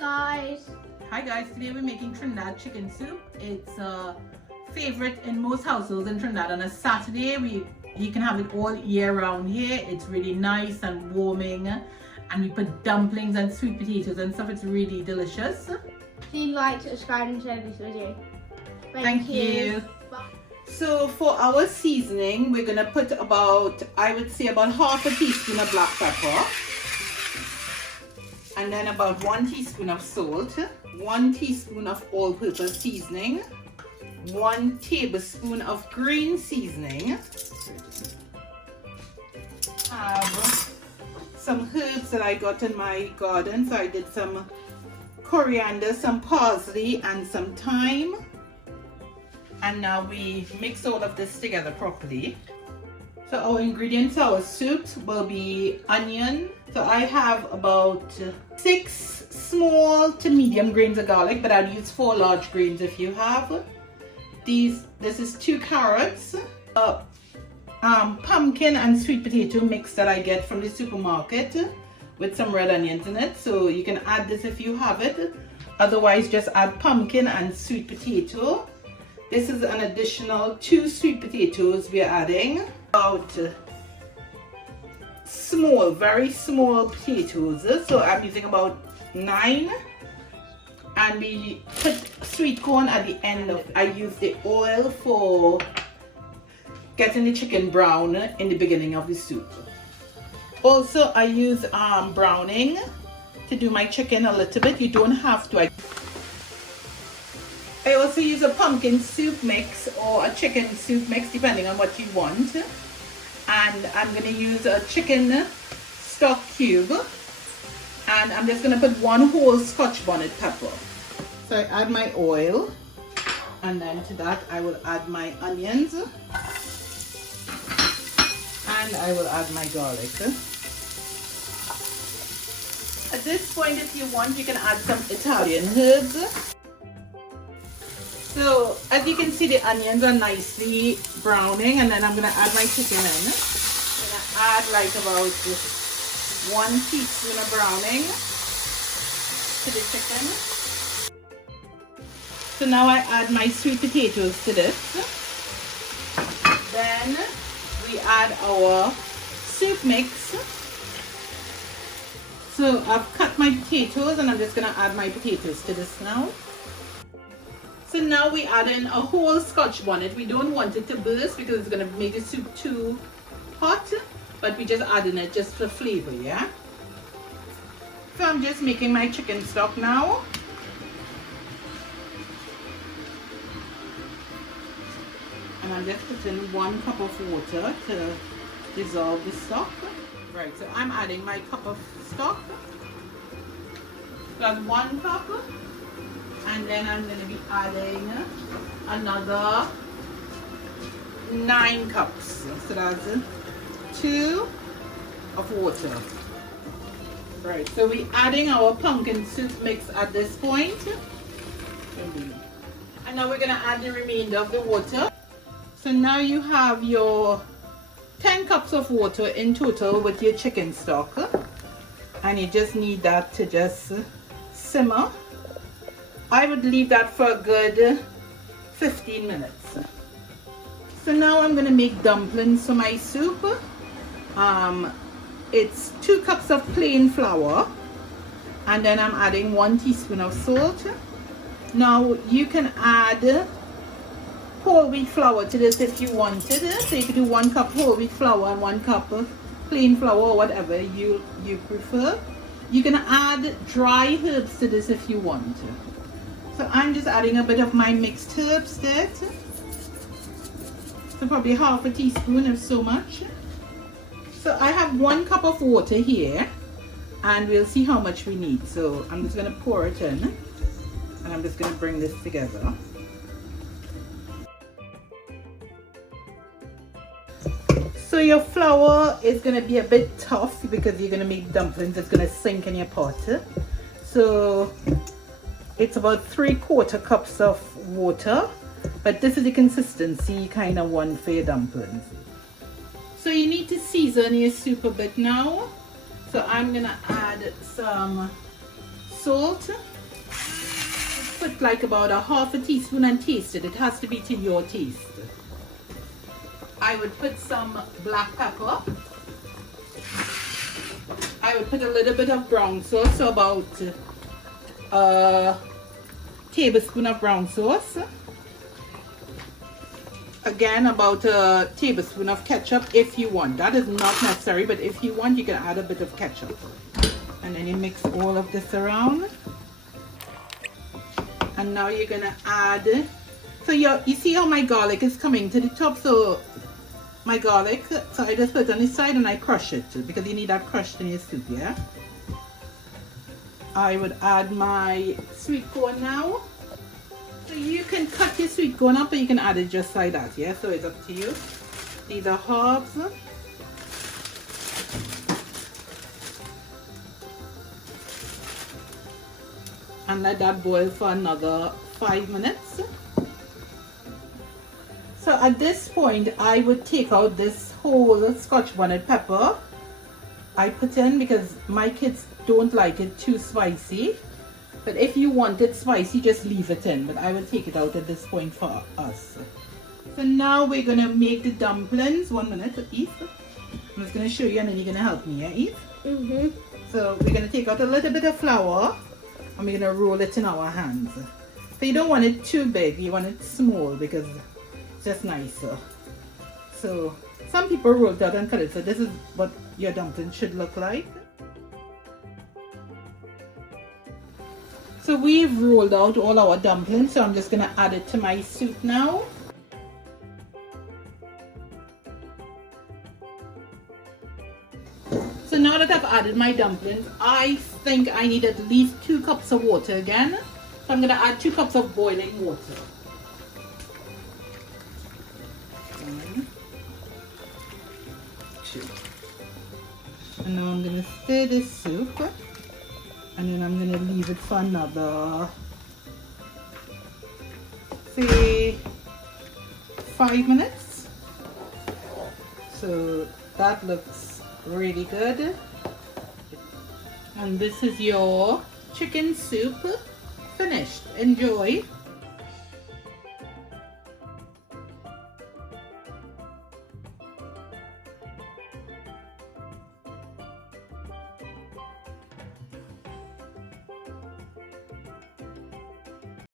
Hi guys. Hi guys, today we're making Trinidad chicken soup. It's a favorite in most households in Trinidad. On a Saturday, you can have it all year round here. It's really nice and warming, and we put dumplings and sweet potatoes and stuff. It's really delicious. Please like, subscribe and share this video. Thank you. Bye. So for our seasoning, we're gonna put about, I would say about half a teaspoon of black pepper. And then about 1 teaspoon of salt, 1 teaspoon of all-purpose seasoning, 1 tablespoon of green seasoning. Have some herbs that I got in my garden. So I did some coriander, some parsley, and some thyme. And now we mix all of this together properly. So our ingredients, our soup will be onion. So I have about 6 small to medium grains of garlic, but I'd use 4 large grains if you have. This is 2 carrots, pumpkin and sweet potato mix that I get from the supermarket with some red onions in it. So you can add this if you have it. Otherwise, just add pumpkin and sweet potato. This is an additional 2 sweet potatoes we're adding. About small, very small potatoes. So I'm using about 9. And we put sweet corn at the end of. I use the oil for getting the chicken brown in the beginning of the soup. Also, I use browning to do my chicken a little bit. You don't have to. I also use a pumpkin soup mix or a chicken soup mix depending on what you want. And I'm going to use a chicken stock cube. And I'm just going to put 1 whole Scotch bonnet pepper. So I add my oil. And then to that I will add my onions. And I will add my garlic. At this point, if you want, you can add some Italian herbs. So as you can see, the onions are nicely browning, and then I'm going to add my chicken in. I'm going to add like about 1 teaspoon of browning to the chicken. So now I add my sweet potatoes to this. Then we add our soup mix. So I've cut my potatoes and I'm just going to add my potatoes to this now. So now we add in a whole Scotch bonnet. We don't want it to burst because it's going to make the soup too hot, but we just add in it just for flavor, yeah? So I'm just making my chicken stock now. And I'm just putting 1 cup of water to dissolve the stock. Right, so I'm adding my cup of stock. That's 1 cup. And then I'm going to be adding another 9 cups. So that's 2 of water. Right, so we're adding our pumpkin soup mix at this point. And now we're going to add the remainder of the water. So now you have your 10 cups of water in total with your chicken stock. And you just need that to just simmer. I would leave that for a good 15 minutes. So now I'm going to make dumplings for my soup. It's 2 cups of plain flour. And then I'm adding 1 teaspoon of salt. Now you can add whole wheat flour to this if you wanted. So you could do 1 cup whole wheat flour and 1 cup of plain flour or whatever you prefer. You can add dry herbs to this if you want. So I'm just adding a bit of my mixed herbs there. So probably half a teaspoon if so much. So I have 1 cup of water here and we'll see how much we need. So I'm just going to pour it in and I'm just going to bring this together. So your flour is going to be a bit tough because you're going to make dumplings. It's going to sink in your pot. So it's about 3/4 cups of water, but this is the consistency you kind of want for your dumplings. So you need to season your soup a bit now. So I'm going to add some salt. Put like about a half a teaspoon and taste it. It has to be to your taste. I would put some black pepper. I would put a little bit of brown sauce, so about a tablespoon of brown sauce. Again, about a tablespoon of ketchup if you want. That is not necessary, but if you want, you can add a bit of ketchup. And then you mix all of this around. And now you're gonna add, so you see how my garlic is coming to the top, so my garlic, so I just put it on the side and I crush it, because you need that crushed in your soup, yeah? I would add my sweet corn now. So you can cut your sweet corn up, or you can add it just like that, yeah? So it's up to you. These are herbs. And let that boil for another 5 minutes. So at this point, I would take out this whole Scotch bonnet pepper I put in, because my kids don't like it too spicy. But if you want it spicy, just leave it in. But I will take it out at this point for us. So now we're gonna make the dumplings. 1 minute, Eve. I'm just gonna show you, and then you're gonna help me, yeah, Eve? Mm-hmm. So we're gonna take out a little bit of flour, and we're gonna roll it in our hands. So you don't want it too big, you want it small, because it's just nicer. So some people roll it out and cut it. So this is what your dumpling should look like. So we've rolled out all our dumplings, so I'm just gonna add it to my soup now. So now that I've added my dumplings, I think I need at least 2 cups of water again. So I'm gonna add 2 cups of boiling water. 1, 2. And now I'm gonna stir this soup. And then I'm gonna leave it for another, say, 5 minutes. So that looks really good. And this is your chicken soup finished. Enjoy.